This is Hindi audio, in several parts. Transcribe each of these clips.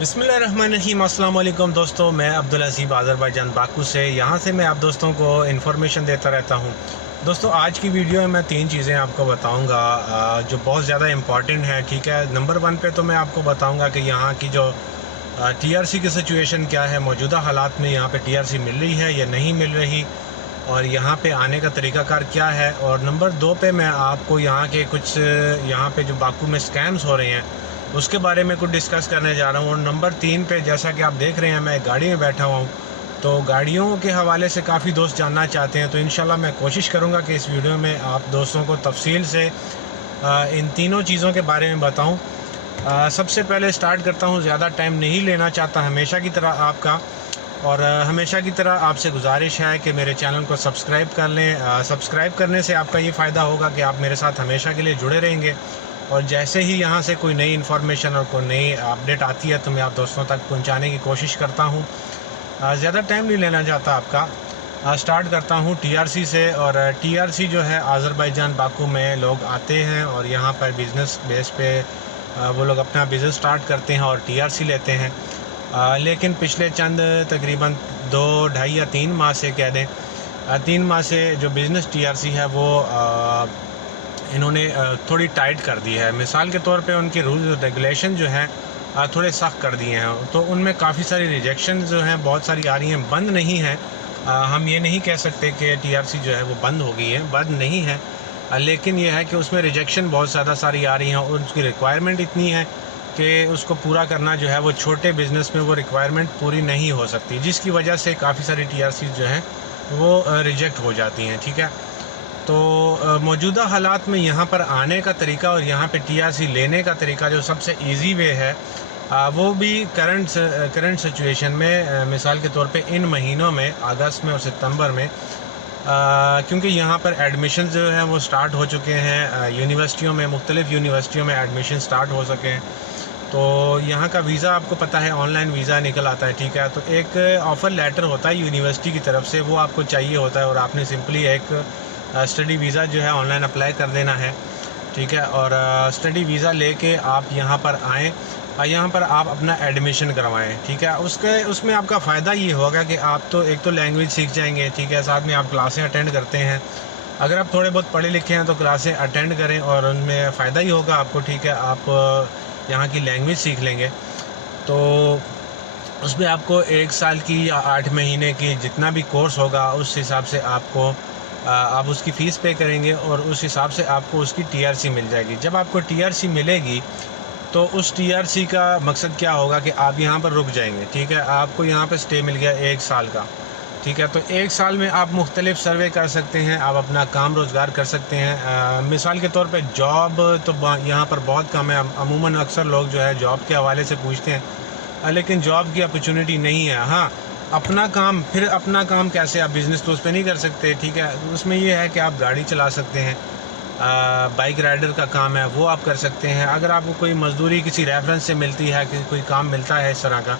बिस्मिल्लाहिर्रहमानिर्रहीम। अस्सलाम वालेकुम दोस्तों, मैं अब्दुल अज़ीज़ आज़रबाईजान बाकू से यहाँ से मैं आप दोस्तों को इन्फॉर्मेशन देता रहता हूँ। दोस्तों, आज की वीडियो में मैं 3 चीज़ें आपको बताऊँगा जो बहुत ज़्यादा इम्पॉर्टेंट हैं। ठीक है, नंबर 1 पे तो मैं आपको बताऊँगा कि यहाँ की जो टीआरसी की सिचुएशन क्या है, मौजूदा हालात में यहाँ पे टीआरसी मिल रही है या नहीं मिल रही, और यहाँ पे आने का तरीक़ाकार क्या है। और नंबर 2 पे मैं आपको यहाँ के कुछ यहाँ पे जो बाकू में स्कैम्स हो रहे हैं उसके बारे में कुछ डिस्कस करने जा रहा हूँ। और नंबर 3 पे जैसा कि आप देख रहे हैं, मैं एक गाड़ी में बैठा हुआ हूँ, तो गाड़ियों के हवाले से काफ़ी दोस्त जानना चाहते हैं, तो इंशाल्लाह मैं कोशिश करूँगा कि इस वीडियो में आप दोस्तों को तफसील से इन तीनों चीज़ों के बारे में बताऊँ। सबसे पहले स्टार्ट करता हूँ, ज़्यादा टाइम नहीं लेना चाहता हमेशा की तरह आपका, और हमेशा की तरह आपसे गुजारिश है कि मेरे चैनल को सब्सक्राइब कर लें। सब्सक्राइब करने से आपका ये फ़ायदा होगा कि आप मेरे साथ हमेशा के लिए जुड़े रहेंगे, और जैसे ही यहाँ से कोई नई इन्फॉर्मेशन और कोई नई अपडेट आती है तो मैं आप दोस्तों तक पहुँचाने की कोशिश करता हूँ। ज़्यादा टाइम नहीं लेना चाहता आपका। स्टार्ट करता हूँ टीआरसी से। और टीआरसी जो है आज़रबाईजान बाकू में लोग आते हैं और यहाँ पर बिज़नेस बेस पे वो लोग अपना बिज़नेस स्टार्ट करते हैं और टीआरसी लेते हैं। लेकिन पिछले चंद तकरीबन 2, 2.5 या 3 माह से कह दें, 3 माह से जो बिज़नेस टीआरसी है वो इन्होंने थोड़ी टाइट कर दी है। मिसाल के तौर पे उनके रूल रेगुलेशन जो हैं थोड़े सख्त कर दिए हैं, तो उनमें काफ़ी सारी रिजेक्शन जो हैं बहुत सारी आ रही हैं। बंद नहीं है, हम ये नहीं कह सकते कि टीआरसी जो है वो बंद हो गई है, बंद नहीं है, लेकिन ये है कि उसमें रिजेक्शन बहुत ज़्यादा सारी आ रही हैं और उसकी रिक्वायरमेंट इतनी है कि उसको पूरा करना जो है वो छोटे बिज़नेस में वो रिक्वायरमेंट पूरी नहीं हो सकती, जिसकी वजह से काफ़ी सारी टीआरसी जो हैं वो रिजेक्ट हो जाती हैं। ठीक है, तो मौजूदा हालात में यहाँ पर आने का तरीका और यहाँ पे टीआरसी लेने का तरीका जो सबसे इजी वे है, वो भी करंट सिचुएशन में मिसाल के तौर पे इन महीनों में अगस्त में और सितंबर में, क्योंकि यहाँ पर एडमिशन जो है वो स्टार्ट हो चुके हैं यूनिवर्सिटियों में, मुख्तलिफ़ यूनिवर्सिटियों में एडमिशन स्टार्ट हो सके हैं, तो यहाँ का वीज़ा आपको पता है ऑनलाइन वीज़ा निकल आता है। ठीक है, तो एक ऑफ़र लेटर होता है यूनिवर्सिटी की तरफ से, वो आपको चाहिए होता है और आपने सिंपली एक स्टडी वीज़ा जो है ऑनलाइन अप्लाई कर देना है। ठीक है, और स्टडी वीज़ा लेके आप यहाँ पर आएँ, यहाँ पर आप अपना एडमिशन करवाएं। ठीक है, उसमें आपका फ़ायदा ये होगा कि आप तो एक तो लैंग्वेज सीख जाएंगे। ठीक है, साथ में आप क्लासें अटेंड करते हैं, अगर आप थोड़े बहुत पढ़े लिखे हैं तो क्लासें अटेंड करें और उनमें फ़ायदा ही होगा आपको। ठीक है, आप यहाँ की लैंग्वेज सीख लेंगे, तो उसमें आपको 1 साल की या 8 महीने की जितना भी कोर्स होगा उस हिसाब से आपको आप उसकी फ़ीस पे करेंगे और उस हिसाब से आपको उसकी टीआरसी मिल जाएगी। जब आपको टीआरसी मिलेगी तो उस टीआरसी का मकसद क्या होगा कि आप यहाँ पर रुक जाएंगे। ठीक है, आपको यहाँ पर स्टे मिल गया 1 साल का। ठीक है, तो 1 साल में आप मुख्तलिफ़ सर्वे कर सकते हैं, आप अपना काम रोज़गार कर सकते हैं। मिसाल के तौर पे जॉब तो यहाँ पर बहुत कम है, अमूमन अक्सर लोग जो है जॉब के हवाले से पूछते हैं, लेकिन जॉब की अपॉर्चुनिटी नहीं है। हाँ, अपना काम कैसे, आप बिज़नेस तो उस पर नहीं कर सकते। ठीक है, उसमें ये है कि आप गाड़ी चला सकते हैं, बाइक राइडर का काम है वो आप कर सकते हैं। अगर आपको कोई मज़दूरी किसी रेफरेंस से मिलती है कि कोई काम मिलता है इस तरह का,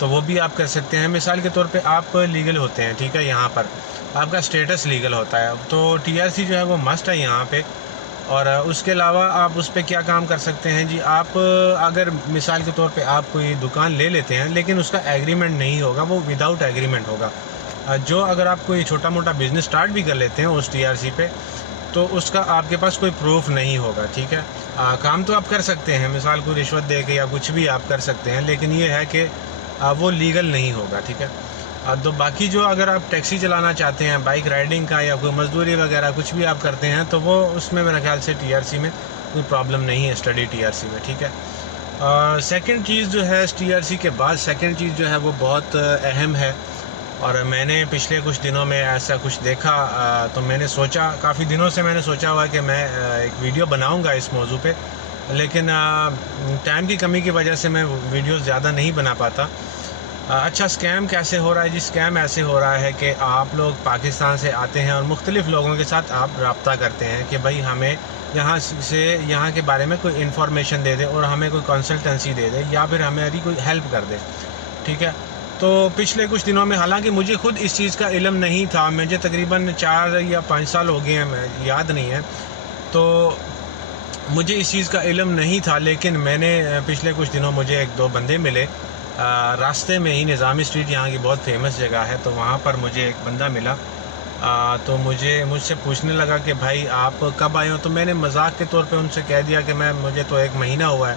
तो वो भी आप कर सकते हैं। मिसाल के तौर पे आप लीगल होते हैं। ठीक है, यहाँ पर आपका स्टेटस लीगल होता है, तो टीआरसी जो है वो मस्ट है यहाँ पे। और उसके अलावा आप उस पर क्या काम कर सकते हैं जी, आप अगर मिसाल के तौर पे आप कोई दुकान ले लेते हैं लेकिन उसका एग्रीमेंट नहीं होगा, वो विदाउट एग्रीमेंट होगा। जो अगर आप कोई छोटा मोटा बिज़नेस स्टार्ट भी कर लेते हैं उस टीआरसी पे, तो उसका आपके पास कोई प्रूफ नहीं होगा। ठीक है, काम तो आप कर सकते हैं, मिसाल को रिश्वत दे के या कुछ भी आप कर सकते हैं, लेकिन ये है कि वो लीगल नहीं होगा। ठीक है, तो बाकी जो अगर आप टैक्सी चलाना चाहते हैं, बाइक राइडिंग का या कोई मज़दूरी वगैरह कुछ भी आप करते हैं, तो वो उसमें मेरे ख्याल से टीआरसी में कोई प्रॉब्लम नहीं है, स्टडी टीआरसी में। ठीक है, सेकंड चीज़ जो है टीआरसी के बाद सेकंड चीज़ जो है वो बहुत अहम है, और मैंने पिछले कुछ दिनों में ऐसा कुछ देखा, तो मैंने सोचा, काफ़ी दिनों से मैंने सोचा हुआ कि मैं एक वीडियो बनाऊँगा इस मौजू पे, लेकिन टाइम की कमी की वजह से मैं वीडियो ज़्यादा नहीं बना पाता। अच्छा, स्कैम कैसे हो रहा है जी? स्कैम ऐसे हो रहा है कि आप लोग पाकिस्तान से आते हैं और मुख्तलिफ़ लोगों के साथ आप रब्ता करते हैं कि भाई हमें यहाँ के बारे में कोई इन्फॉर्मेशन दे दे और हमें कोई कंसल्टेंसी दे दे या फिर हमारी कोई हेल्प कर दे। ठीक है, तो पिछले कुछ दिनों में, हालांकि मुझे खुद इस चीज़ का इल्म नहीं था, मुझे तकरीबन 4 या 5 साल हो गए हैं, मैं याद नहीं है, तो मुझे इस चीज़ का इल्म नहीं था, लेकिन मैंने पिछले कुछ दिनों मुझे 1-2 बंदे मिले रास्ते में ही निज़ामी स्ट्रीट यहाँ की बहुत फेमस जगह है, तो वहाँ पर मुझे एक बंदा मिला। तो मुझसे पूछने लगा कि भाई आप कब आए हो। तो मैंने मजाक के तौर पे उनसे कह दिया कि मुझे तो 1 महीना हुआ है,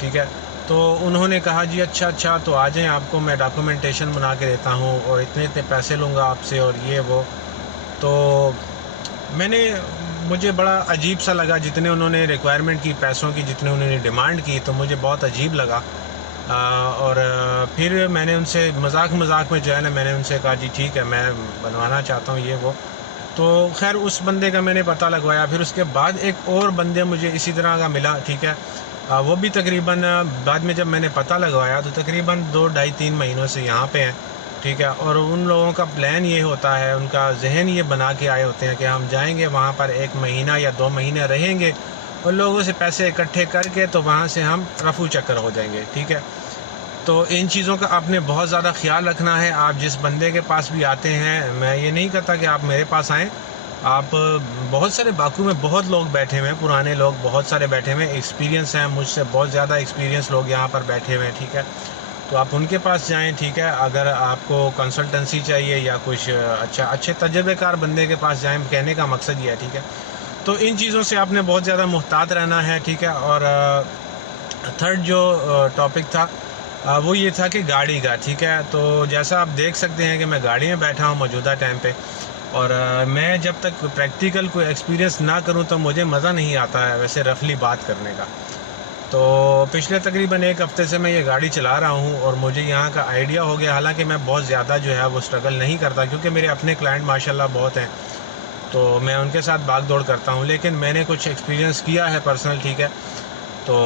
ठीक है। तो उन्होंने कहा जी अच्छा तो आ जाएं, आपको मैं डॉक्यूमेंटेशन बना के देता हूँ और इतने पैसे लूँगा आपसे और ये वो। तो मुझे बड़ा अजीब सा लगा, जितने उन्होंने रिक्वायरमेंट की पैसों की, जितने उन्होंने डिमांड की, तो मुझे बहुत अजीब लगा। और फिर मैंने उनसे मजाक में जो है ना, मैंने उनसे कहा जी ठीक है, मैं बनवाना चाहता हूँ ये वो। तो खैर उस बंदे का मैंने पता लगवाया। फिर उसके बाद एक और बंदे मुझे इसी तरह का मिला, ठीक है। वो भी तकरीबन बाद में जब मैंने पता लगवाया तो तकरीबन 2, 2.5, 3 महीनों से यहाँ पे हैं, ठीक है। और उन लोगों का प्लान ये होता है, उनका जहन ये बना के आए होते हैं कि हम जाएंगे वहाँ पर 1 महीना या 2 महीने रहेंगे और लोगों से पैसे इकट्ठे करके तो वहाँ से हम रफू चक्कर हो जाएंगे, ठीक है। तो इन चीज़ों का आपने बहुत ज़्यादा ख्याल रखना है। आप जिस बंदे के पास भी आते हैं, मैं ये नहीं कहता कि आप मेरे पास आएँ, आप बहुत सारे बाकू में बहुत लोग बैठे हुए हैं, पुराने लोग बहुत सारे बैठे हुए हैं, एक्सपीरियंस हैं, मुझसे बहुत ज़्यादा एक्सपीरियंस लोग यहाँ पर बैठे हुए हैं, ठीक है। तो आप उनके पास जाएं, ठीक है। अगर आपको कंसल्टेंसी चाहिए या कुछ अच्छे तजर्बेकार बंदे के पास जाएं, कहने का मकसद ये है, ठीक है। तो इन चीज़ों से आपने बहुत ज़्यादा मुहतात रहना है, ठीक है। और थर्ड जो टॉपिक था वो ये था कि गाड़ी का, ठीक है। तो जैसा आप देख सकते हैं कि मैं गाड़ी में बैठा हूँ मौजूदा टाइम पे, और मैं जब तक प्रैक्टिकल कोई एक्सपीरियंस ना करूँ तो मुझे मज़ा नहीं आता है वैसे रफली बात करने का। तो पिछले तकरीबन 1 हफ़्ते से मैं ये गाड़ी चला रहा हूँ और मुझे यहाँ का आइडिया हो गया। हालांकि मैं बहुत ज़्यादा जो है वो स्ट्रगल नहीं करता, क्योंकि मेरे अपने क्लाइंट माशाल्लाह बहुत हैं, तो मैं उनके साथ भाग दौड़ करता हूँ। लेकिन मैंने कुछ एक्सपीरियंस किया है पर्सनल, ठीक है। तो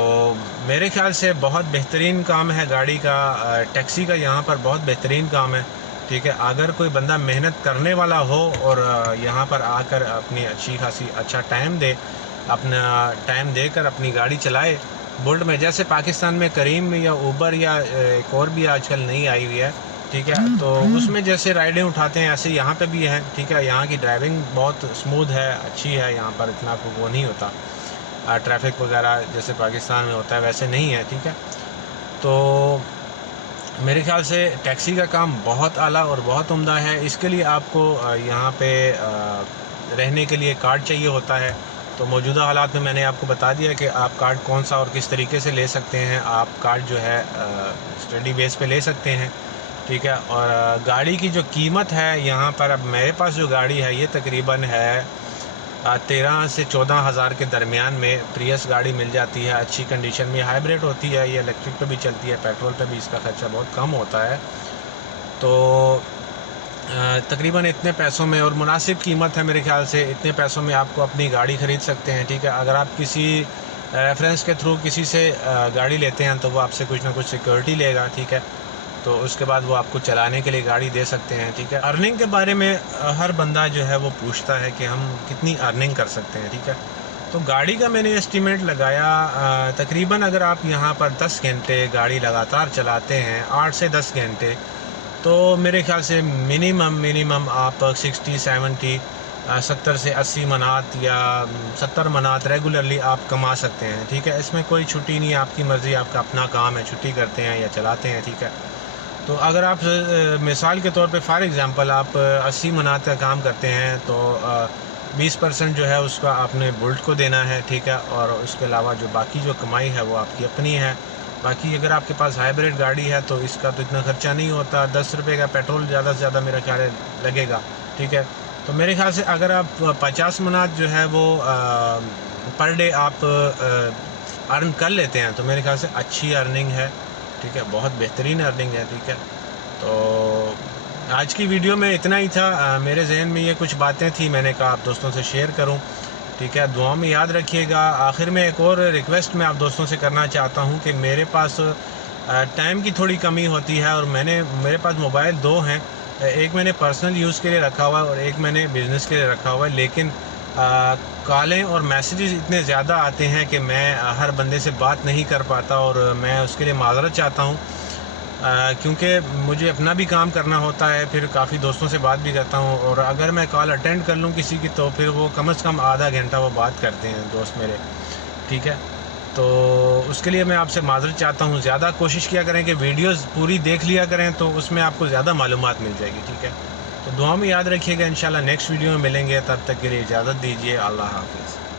मेरे ख्याल से बहुत बेहतरीन काम है गाड़ी का, टैक्सी का यहाँ पर बहुत बेहतरीन काम है, ठीक है। अगर कोई बंदा मेहनत करने वाला हो और यहाँ पर आकर अपनी अच्छी खासी अच्छा टाइम दे, अपना टाइम देकर अपनी गाड़ी चलाए बुल्ट में, जैसे पाकिस्तान में करीम या ऊबर या एक और भी आजकल नई आई हुई है, ठीक है। तो उसमें जैसे राइडें उठाते हैं ऐसे यहाँ पे भी है, ठीक है। यहाँ की ड्राइविंग बहुत स्मूथ है, अच्छी है, यहाँ पर इतना वो नहीं होता, ट्रैफिक वगैरह जैसे पाकिस्तान में होता है वैसे नहीं है, ठीक है। तो मेरे ख्याल से टैक्सी का काम बहुत आला और बहुत उम्दा है। इसके लिए आपको यहाँ पे रहने के लिए कार्ड चाहिए होता है। तो मौजूदा हालात में मैंने आपको बता दिया कि आप कार्ड कौन सा और किस तरीके से ले सकते हैं। आप कार्ड जो है स्टडी बेस पे ले सकते हैं, ठीक है। और गाड़ी की जो कीमत है यहाँ पर, अब मेरे पास जो गाड़ी है ये तकरीबन है 13 से 14 हज़ार के दरमियान में प्रियस गाड़ी मिल जाती है, अच्छी कंडीशन में। हाइब्रिड होती है, ये इलेक्ट्रिक पे भी चलती है, पेट्रोल पे भी इसका खर्चा बहुत कम होता है। तो तकरीबन इतने पैसों में और मुनासिब कीमत है मेरे ख्याल से, इतने पैसों में आपको अपनी गाड़ी ख़रीद सकते हैं, ठीक है। अगर आप किसी रेफरेंस के थ्रू किसी से गाड़ी लेते हैं तो वो आपसे कुछ ना कुछ सिक्योरिटी लेगा, ठीक है। तो उसके बाद वो आपको चलाने के लिए गाड़ी दे सकते हैं, ठीक है। अर्निंग के बारे में हर बंदा जो है वो पूछता है कि हम कितनी अर्निंग कर सकते हैं, ठीक है। तो गाड़ी का मैंने एस्टीमेट लगाया, तकरीबन अगर आप यहाँ पर 10 घंटे गाड़ी लगातार चलाते हैं, 8 से 10 घंटे, तो मेरे ख्याल से मिनिमम आप 70 से 80 मनात या 70 मनात रेगुलरली आप कमा सकते हैं, ठीक है। इसमें कोई छुट्टी नहीं, आपकी मर्ज़ी, आपका अपना काम है, छुट्टी करते हैं या चलाते हैं, ठीक है। तो अगर आप मिसाल के तौर पे फॉर एग्ज़ाम्पल आप 80 मनात का काम करते हैं तो 20% जो है उसका आपने बुल्ट को देना है, ठीक है। और उसके अलावा जो बाकी जो कमाई है वो आपकी अपनी है। बाकी अगर आपके पास हाइब्रिड गाड़ी है तो इसका तो इतना खर्चा नहीं होता, 10 रुपये का पेट्रोल ज़्यादा से ज़्यादा मेरा ख्याल लगेगा, ठीक है। तो मेरे ख्याल से अगर आप 50 मनात जो है वो पर डे आप अर्न कर लेते हैं तो मेरे ख्याल से अच्छी अर्निंग है, ठीक है, बहुत बेहतरीन अर्निंग है, ठीक है। तो आज की वीडियो में इतना ही था। मेरे जहन में ये कुछ बातें थी, मैंने कहा आप दोस्तों से शेयर करूं, ठीक है। दुआ में याद रखिएगा। आखिर में एक और रिक्वेस्ट मैं आप दोस्तों से करना चाहता हूं कि मेरे पास टाइम की थोड़ी कमी होती है और मेरे पास मोबाइल 2 हैं, एक मैंने पर्सनल यूज़ के लिए रखा हुआ है और एक मैंने बिज़नेस के लिए रखा हुआ है। लेकिन कॉलें और मैसेजेस इतने ज़्यादा आते हैं कि मैं हर बंदे से बात नहीं कर पाता और मैं उसके लिए माज़रत चाहता हूँ, क्योंकि मुझे अपना भी काम करना होता है, फिर काफ़ी दोस्तों से बात भी करता हूँ। और अगर मैं कॉल अटेंड कर लूँ किसी की तो फिर वो कम से कम आधा घंटा वो बात करते हैं दोस्त मेरे, ठीक है। तो उसके लिए मैं आपसे माज़रत चाहता हूँ। ज़्यादा कोशिश किया करें कि वीडियोस पूरी देख लिया करें, तो उसमें आपको ज़्यादा मालूमात मिल जाएगी। ठीक है, तो दुआ में याद रखिएगा। इंशाल्लाह नेक्स्ट वीडियो में मिलेंगे, तब तक के लिए इजाज़त दीजिए। अल्लाह हाफ़िज़।